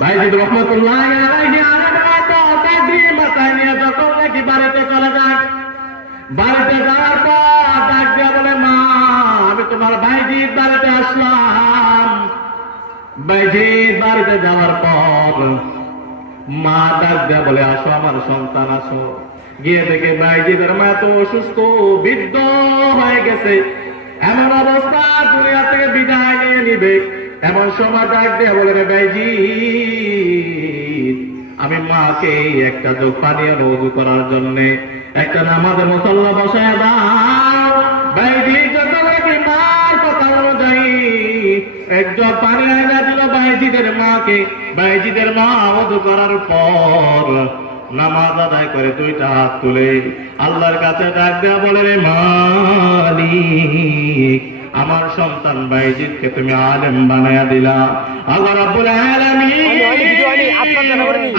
বাইজিদ রহমতুল্লাহ আলাইহি মাথায় নিয়ে যখন নাকি বাড়িতে চলে যায়, বাড়িতে যাওয়ার পর ডাক দিয়া বলে, মা আমি তোমার বাইজিদ বাড়িতে আসলাম। বাইজিদ বাড়িতে যাওয়ার পর মা ডাক দিয়া বলে, আসো আমার সন্তান আসো। গিয়ে দেখে বাইজিদের মা তো অসুস্থ, বৃদ্ধ হয়ে গেছে, এমন অবস্থা দুনিয়া থেকে বিদায় নিয়ে নিবে। এমন সময় ডাক দিয়ে বলে, বাইজিদ আমি মাকে একটা চোখ পানি ওযু করার জন্য একটা নামাজের মুসল্লা বসায় দাও। বাইজিদ যত নাকি মার কথা অনুযায়ী একজন পানি আইনা দিল বাইজিদের মাকে। বাইজিদের মা ওযু করার পর নামাজ আদায় করে দুইটা হাত তুলে আল্লাহর কাছে ডাক দেয়া বলে, রে মালিক আমার সন্তান বাইজিদকে তুমি আলেম বানায়া দিলা। আল্লাহ রাব্বুল আলামিন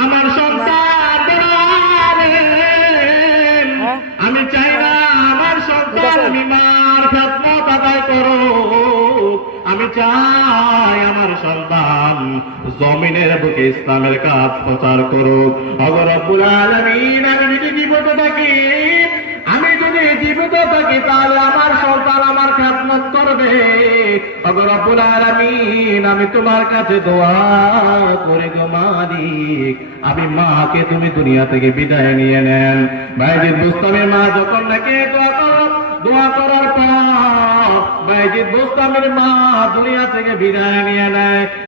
আমার সন্তান আমি চাই না আমার সন্তান আমি মার খেদমত আদায় করো, আমি চাই আমার সন্তান জমিনের বুকে ইসলামের কাজ প্রচার করুক। আল্লাহ রাব্বুল আলামিন আমি যদি জীবিত থাকি, তাহলে আমার সন্তান আমার খেদমত করবে। আল্লাহ রাব্বুল আলামিন আমি তোমার কাছে দোয়া করি গো মালিক, আমি মাকে তুমি দুনিয়া থেকে বিদায় নিয়ে নেন। বাইজিদ বুস্তামের মা যখন নাকি দোয়া করার পর বাইজিদ বুস্তামের মা দুনিয়া থেকে বিদায় নিয়ে নেয়।